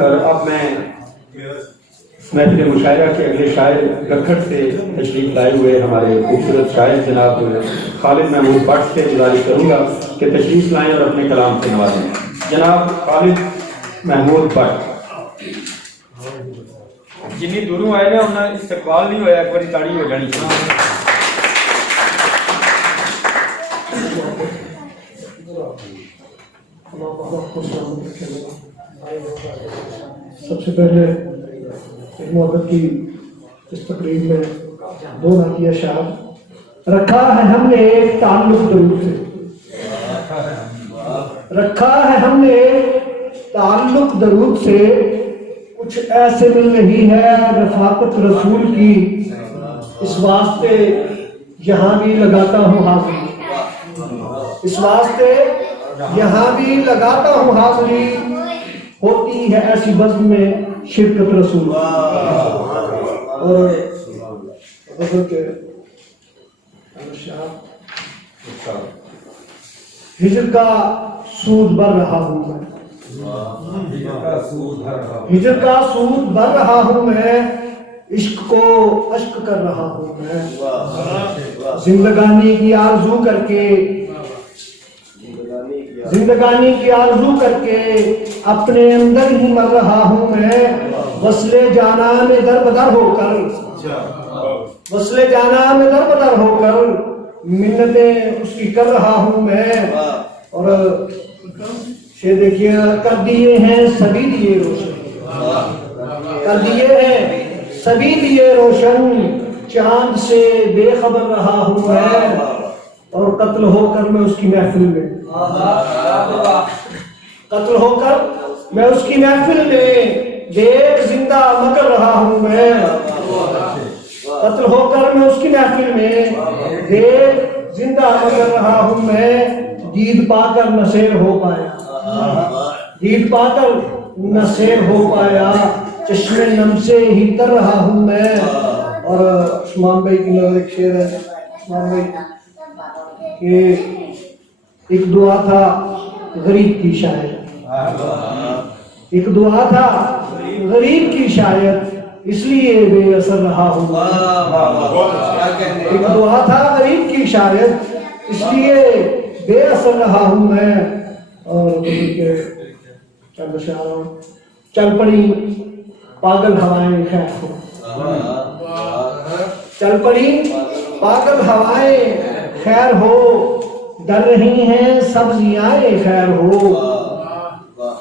اب میں محفل مشاعرہ کے اگلے شاعر ککھڑ سے تشریف لائے ہوئے ہمارے خوبصورت شاعر جناب خالد محمود بٹ سے گزارش کروں گا کہ تشریف لائیں اور اپنے کلام سے نوازیں. جناب خالد محمود بٹ جنی دوروں آئے نا انہوں استقبال نہیں ہوا، ایک بار تاڑی ہو جانی چاہیے. سب سے پہلے محبت کی اس تقریب میں دو نعتیہ شعر. رکھا ہے ہم نے ایک تعلق درود سے، رکھا ہے ہم نے تعلق درود سے، کچھ ایسے مل رہی ہے رفاقت رسول کی، اس واسطے یہاں بھی لگاتا ہوں حاضری، اس واسطے یہاں بھی لگاتا ہوں حاضری، ہوتی ہے ایسی بزم میں شرکت رسول. اور ہجر کا سود بھر رہا ہوں میں، ہجر کا سود بھر رہا ہوں میں، عشق کو اشک کر رہا ہوں میں، زندگانی کی آرزو کر کے، زندگانی کی آرزو کر کے اپنے اندر ہی مر رہا ہوں میں، وصل جانا میں در بدر ہو کر، وصل جانا میں در بدر ہو کر منتیں اس کی کر رہا ہوں میں. اور یہ دیکھیے کر دیے ہیں سبھی دیے روشن، کر دیے ہیں سبھی دیے روشن، چاند سے بے خبر رہا ہوں میں، اور قتل ہو کر میں اس کی محفل میں، قتل ہو کر میں اس کی محفل میں دیکھ زندہ مگر رہا ہوں میں، قتل ہو کر میں اس کی محفل میں دیکھ زندہ مگر رہا ہوں میں. دید پا کر نہ سیر ہو پایا، دید پا کر نہ سیر ہو پایا، چشم نم سے ہی تر رہا ہوں میں. اور عثمان بھائی کی نظر ایک شعر ہے، عثمان بھائی کہ ایک دعا تھا غریب کی شاید، ایک دعا تھا غریب کی شاید، اس لیے بے اثر رہا ہوں. ایک دعا تھا غریب کی شاید، اس لیے بے اثر رہا ہوں میں. اور چند اشعار. چل پڑی پاگل ہوائیں خیر ہو، چل پڑی پاگل ہوائیں خیر ہو، ڈر رہی ہیں سبزیاں خیر ہو،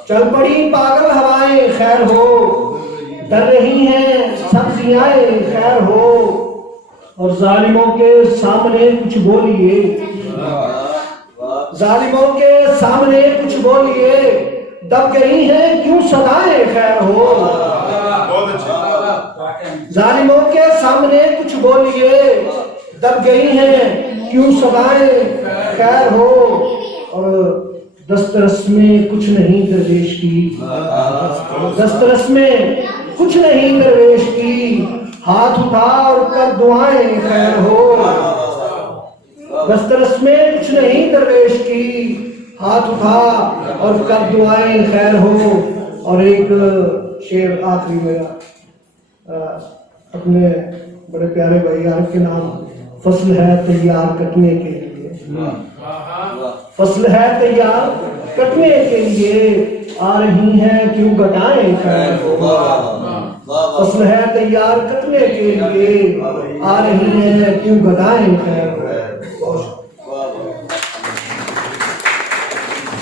چل پڑی پاگل ہوائیں خیر ہو، ڈر رہی ہیں سبزیاں خیر ہو. اور ظالموں کے سامنے کچھ بولیے، ظالموں کے سامنے کچھ بولیے، دب گئی ہیں کیوں صدائیں خیر ہو. ظالموں کے سامنے کچھ بولیے، دب گئی ہیں کیوں صدائیں خیر ہو. اور دسترس میں کچھ نہیں درویش کی، دسترس میں کچھ نہیں درویش کی، ہاتھ اٹھا اور کر دعائیں خیر ہو. دسترس میں کچھ نہیں درویش کی، ہاتھ اٹھا اور کر دعائیں خیر ہو. اور ایک شعر آخری میرا اپنے بڑے پیارے بھائی عارف کے نام. فصل ہے تیار کٹنے کے لیے، فصل ہے تیار کٹنے کے لیے، آ رہی ہیں کیوں گٹائیں خیر ہو. فصل ہے تیار کٹنے کے لیے، آ رہی ہیں کیوں گٹائیں خیر ہو.